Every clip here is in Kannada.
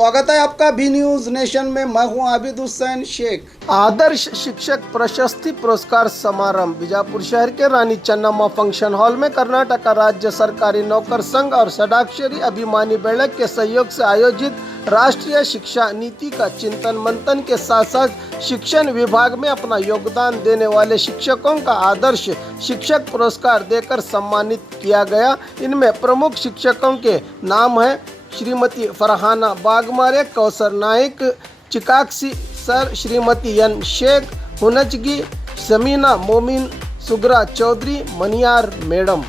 स्वागत है आपका बी न्यूज नेशन में। मैं हूं आबिद हुसैन शेख। आदर्श शिक्षक प्रशस्ति पुरस्कार समारंभ बीजापुर शहर के रानी चन्नम्मा फंक्शन हॉल में कर्नाटक राज्य सरकारी नौकर संघ और षडाक्षरी अभिमानी बैठक के सहयोग से आयोजित राष्ट्रीय शिक्षा नीति का चिंतन मंथन के साथ साथ शिक्षण विभाग में अपना योगदान देने वाले शिक्षकों का आदर्श शिक्षक पुरस्कार देकर सम्मानित किया गया। इनमें प्रमुख शिक्षकों के नाम है श्रीमती फरहाना बागमारे, कौसर नाइक, चिकाक्सी सर, श्रीमती एन शेख, हुनजगी, समीना मोमिन, सुगरा चौधरी, मनियार मैडम।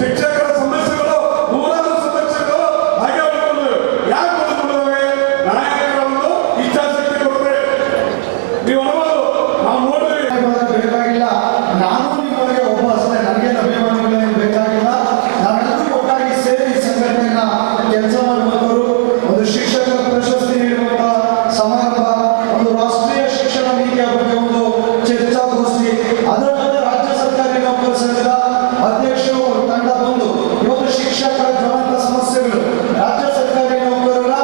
ಶಿಕ್ಷಕರ ಸಮಸ್ಯೆಗಳು ನೂರಾರು ಸಮಸ್ಯೆಗಳು ಹಾಗೆ ಉಳ್ಕೊಂಡಿವೆ. ಯಾಕೆ ಉಳ್ಕೊಂಡಿವೆ? ನಾಯಕರ ಒಂದು ಇಚ್ಛಾಶಕ್ತಿ ಕೊಟ್ಟರೆ ನೀವು ಅನ್ಬೋದು. ನಾವು ನೋಡ್ರಿ ಬೇಕಾಗಿಲ್ಲ, ನಾನು ನಿಮಗೆ ಒಬ್ಬ ಅಷ್ಟೇ, ನನಗೆ ಅಭಿಮಾನಿಗಳೇನು ಬೇಕಾಗಿಲ್ಲ. ನಾವೆಲ್ಲರೂ ಒಟ್ಟಾಗಿ ಸೇರಿ ಸಂಘಟನೆಯನ್ನ ಕೆಲಸ ಮಾಡುವಂತವರು. ಒಂದು ಶಿಕ್ಷಕರ ಪ್ರಶಸ್ತಿ ನೀಡುವಂತ ಸಮಾರಂಭ, ಒಂದು ರಾಷ್ಟ್ರೀಯ ಶಿಕ್ಷಣ ನೀತಿಯ ಬಗ್ಗೆ ಒಂದು ಚರ್ಚಾಗೋಷ್ಠಿ, ಅದರ ಜೊತೆ ರಾಜ್ಯ ಸರ್ಕಾರಿ ನೌಕರ ಸಂಘದ ಅಧ್ಯಕ್ಷರು ತಂಡ ಬಂದು ಇವತ್ತು ಶಿಕ್ಷಕರ ಜ್ವಲಂತ ಸಮಸ್ಯೆಗಳು, ರಾಜ್ಯ ಸರ್ಕಾರಿ ನೌಕರರ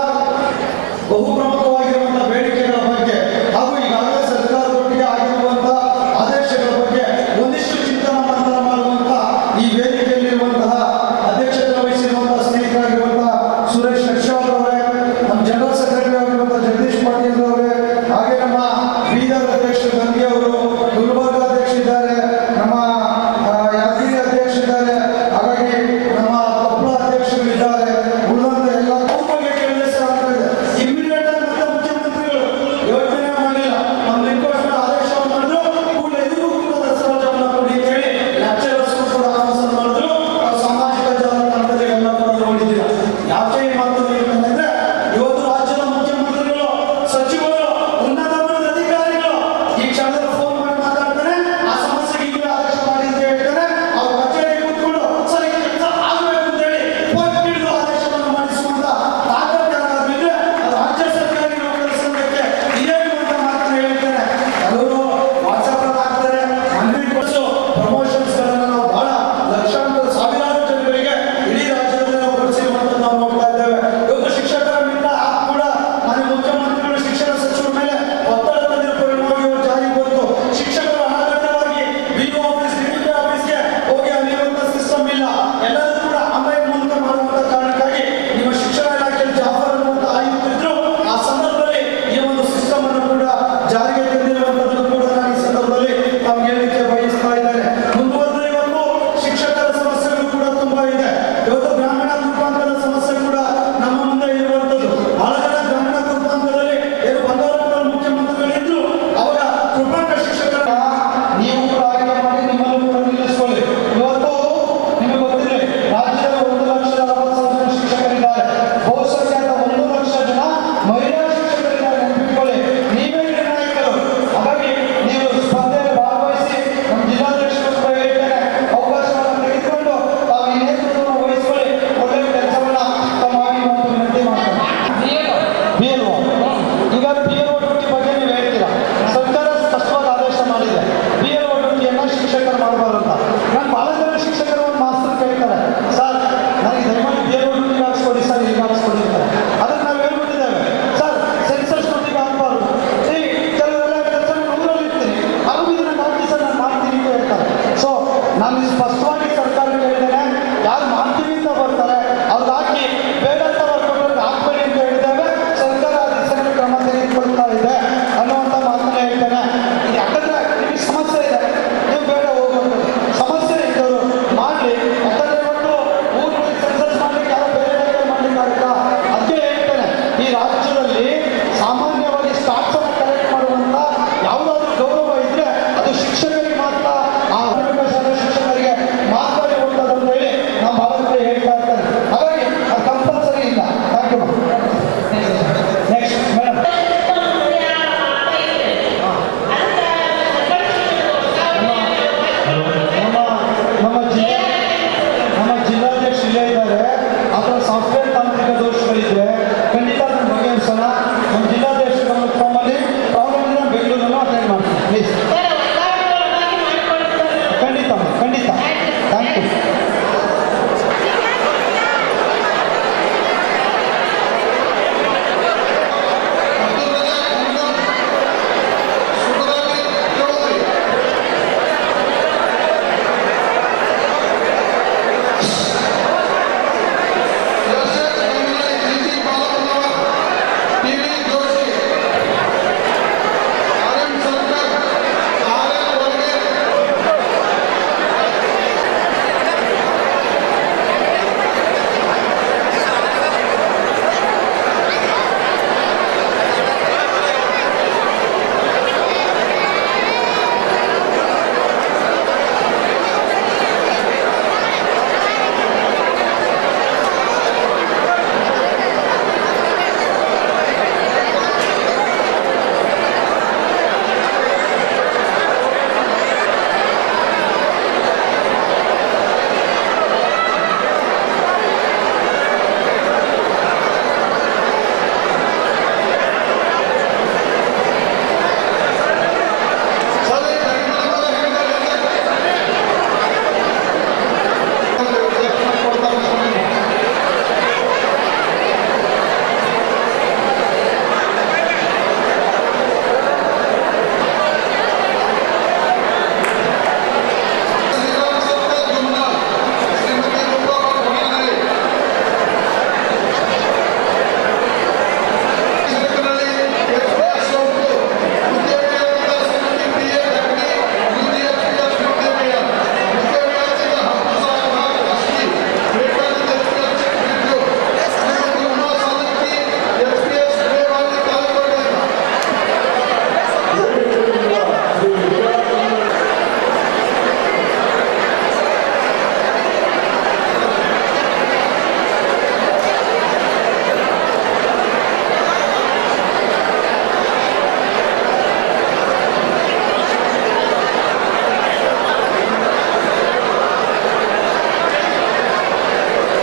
ಬಹು ಪ್ರಮುಖವಾಗಿರುವಂತಹ ಬೇಡಿಕೆಗಳ ಬಗ್ಗೆ ಹಾಗೂ ಈಗಾಗಲೇ ಸರ್ಕಾರದೊಟ್ಟಿಗೆ ಆಗಿರುವಂತಹ ಆದೇಶಗಳ ಬಗ್ಗೆ ಒಂದಿಷ್ಟು ಚಿಂತನ ಮಂಥನ ಮಾಡುವಂತಹ ಈ ವೇದಿಕೆಯಲ್ಲಿರುವಂತಹ ಅಧ್ಯಕ್ಷತೆ ವಹಿಸಿರುವಂತಹ ಸ್ನೇಹಿತರಾಗಿರುವಂತಹ ಸುರೇಶ್ ಶಿಕ್ಷಕ್ ಅವರೇ, ನಮ್ಮ ಜನರಲ್ ಸೆಕ್ರೆಟರಿ ಆಗಿರುವಂತಹ ಜಗದೀಶ್ ಪಾಟೀಲ್ ಅವರೇ, ಹಾಗೆ ನಮ್ಮ ಬೀದರ್ ಅಧ್ಯಕ್ಷರು ಗಂಗೆ ಅವರು,